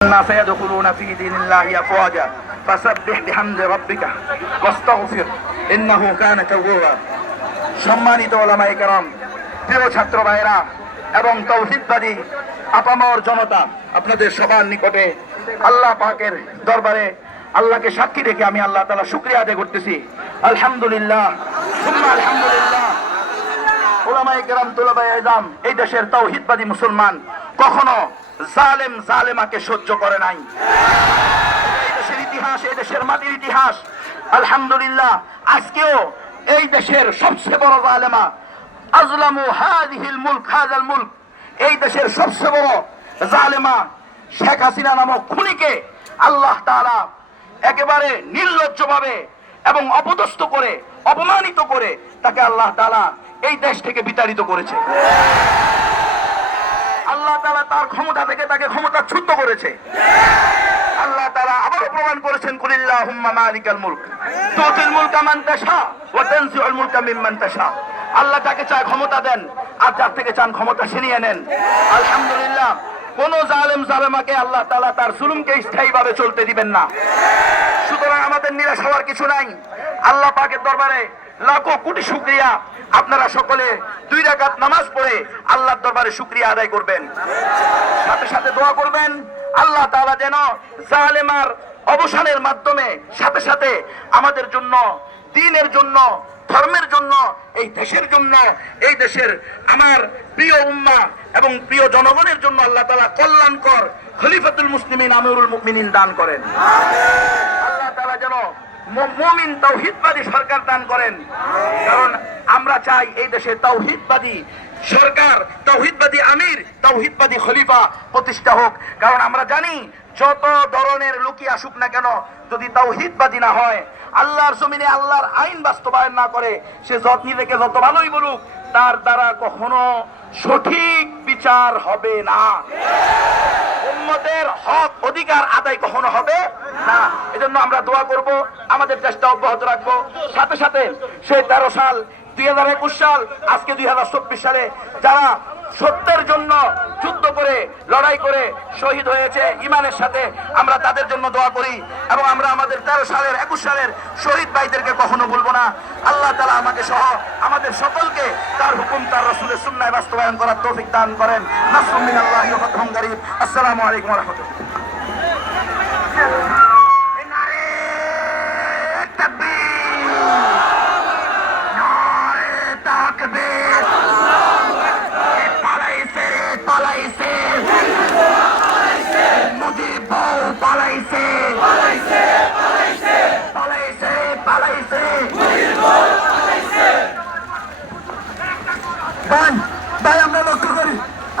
الناس يدخلون في دين الله أفواجا فسبح بحمد ربك واستغفر إنه كان توابا। সম্মানিত ওলামায়ে কেরাম, প্রিয় ছাত্র ভাইরা এবং তাওহীদবাদী আপামর জনতা, আপনাদের সবার নিকটে আল্লাহ পাকের দরবারে আল্লাহকে সাক্ষী রেখে আমি আল্লাহ তাআলা শুকরিয়া আদায় করতেছি। আলহামদুলিল্লাহ সুম্মা আলহামদুলিল্লাহ। ওলামায়ে কেরাম, তুলাবায়ে ইলম, এই দেশের তাওহীদবাদী মুসলমান কখনো জালেমাকে সহ্য করে নাই। এই দেশের ইতিহাস, এই দেশের মাটির ইতিহাস, আলহামদুলিল্লাহ আজকেও এই দেশের সবচেয়ে বড় জালেমা আজলামু হাযিহিল মুলক হাযাল মুলক, এই দেশের সবচেয়ে বড় জালেমা শেখ হাসিনা নামক খুনিকে আল্লাহ তাআলা একেবারে নির্লজ্জভাবে এবং অপদস্থ করে, অপমানিত করে তাকে আল্লাহ তাআলা এই দেশ থেকে বিতাড়িত করেছে। আল্লাহ তাআলা তার ক্ষমতা থেকে তাকে ক্ষমতাচ্যুত করেছে। আল্লাহ তাআলা আবারও প্রমাণ করেছেন, কুলিল্লাহুম্মা মালিকাল মুলক তুতিল মুলকা মান তাশা ওয়া তানজিউল মুলকা মিম্মান তাশা। আল্লাহ যাকে চায় ক্ষমতা দেন, আর যার থেকে চান ক্ষমতা ছিনিয়ে নেন। আলহামদুলিল্লাহ, কোন জালেমাকে আল্লাহ তাআলা তার জুলুমকে স্থায়ীভাবে চলতে দিবেন না। সুতরাং আমাদের নিরাশ হওয়ার কিছু নাই। আল্লাহ পাকের দরবারে লাখো কোটি শুকরিয়া। আপনারা সকলে 2 রাকাত নামাজ পড়ে আল্লাহর দরবারে শুকরিয়া আদায় করবেন, সাথে সাথে দোয়া করবেন আল্লাহ তাআলা যেন জালেমার অবসানের মাধ্যমে সাথে সাথে আমাদের জন্য, দ্বীনের জন্য, ধর্মের জন্য, এই দেশের জন্য, এই দেশের আমার প্রিয় উম্মাহ এবং প্রিয় জনগণের জন্য আল্লাহ তাআলা কল্যাণকর খলিফাতুল মুসলিমিন আমিরুল মুমিনিন দান করেন। আল্লাহ তাআলা যেন মুমিন তাওহীদবাদী সরকার দান করেন। কারণ আমরা চাই এই দেশে তাওহীদবাদী সরকার, তাওহীদবাদী আমির, তাওহীদবাদী খলিফা প্রতিষ্ঠা হোক। কারণ আমরা জানি যত ধরনের লোকই আসুক না কেন, যদি তাওহীদবাদী না হয়, আল্লাহর জমিনে আল্লাহর আইন বাস্তবায়ন না করে, সে যতই থেকে যত ভালোই বলুক, তার দ্বারা কখনো সঠিক বিচার হবে না। উম্মতের হক অধিকার আদায় কখনো হবে না। এজন্য আমরা দোয়া করব, আমাদের চেষ্টা অব্যাহত রাখবো। সাথে সাথে সেই 13 সাল, 2021 সাল, আজকে 2024 সালে যারা সত্যের জন্য যুদ্ধ করে, লড়াই করে শহীদ হয়েছে ঈমানের সাথে, আমরা তাদের জন্য দোয়া করি। এবং আমরা আমাদের 13 সালের 21 সালের শহীদ ভাইদেরকে কখনো ভুলবো না। আল্লাহ তাআলা আমাকে সহ আমাদের সকলকে তার হুকুম, তার রাসূলের সুন্নাহ বাস্তবায়ন করার তৌফিক দান করেন। নাসরুম মিনাল্লাহি ওয়া ফাতহুন কারীব। আসসালামু আলাইকুম ওয়া রাহমাতুল্লাহ। তাই আমরা লক্ষ্য করি,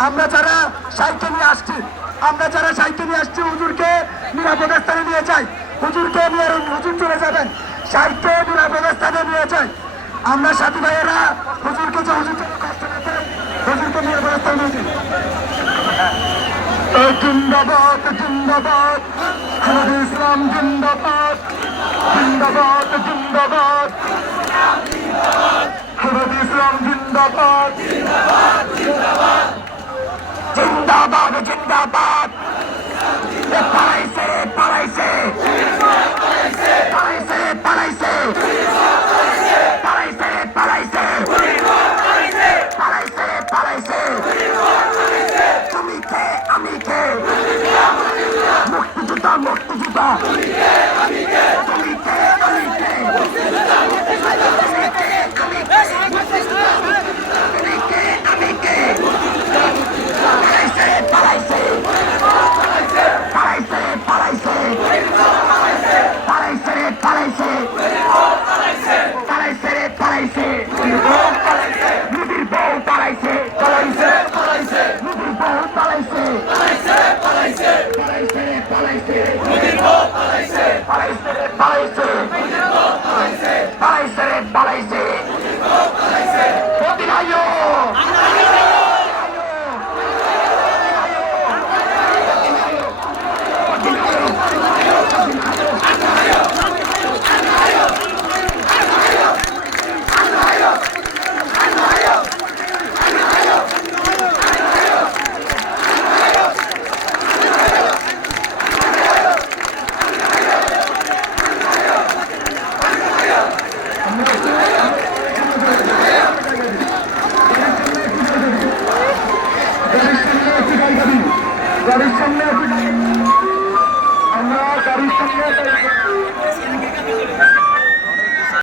আমরা যারা সাহিত্য নিয়ে আসছি, হুজুরকে নিরাপদ স্থানে নিয়ে যাই, হুজুরকে নিয়ে হুজুর চলে যাবেন, সাহিত্য নিরাপদ স্থানে নিয়ে যাই। আমরা সাথী ভাইয়েরা হুজুরকে যে হুজুরকে কষ্ট দিতে, হুজুরকে নিরাপদ স্থানে নিয়ে যাই। জিন্দাবাদ জিন্দাবাদ, হানাফি ইসলাম জিন্দাবাদ, জিন্দাবাদ জিন্দাবাদ, হানাফি ইসলাম জিন্দাবাদ, জিন্দাবাদ জিন্দাবাদ। পালাইছে পালাইছে পালাইছে পালাইছে পালাইছে পালাইছে পালাইছে পালাইছে। তুমি কে আমি কে, মুক্তিযোদ্ধা মুক্তিযোদ্ধা, তুমি কে আমি কে, তুমি কে আমি কে, পালাইছে পালাইছে পালাইছে পালাইছে পালাইছে পালাইছে পালাইছে, নদীর বউ পালাইছে পালাইছে পালাইছে, নদীর বউ পালাইছে পালাইছে পালাইছে পালাইছে পালাইছে, নদীর বউ পালাইছে। গাড়ির সামনে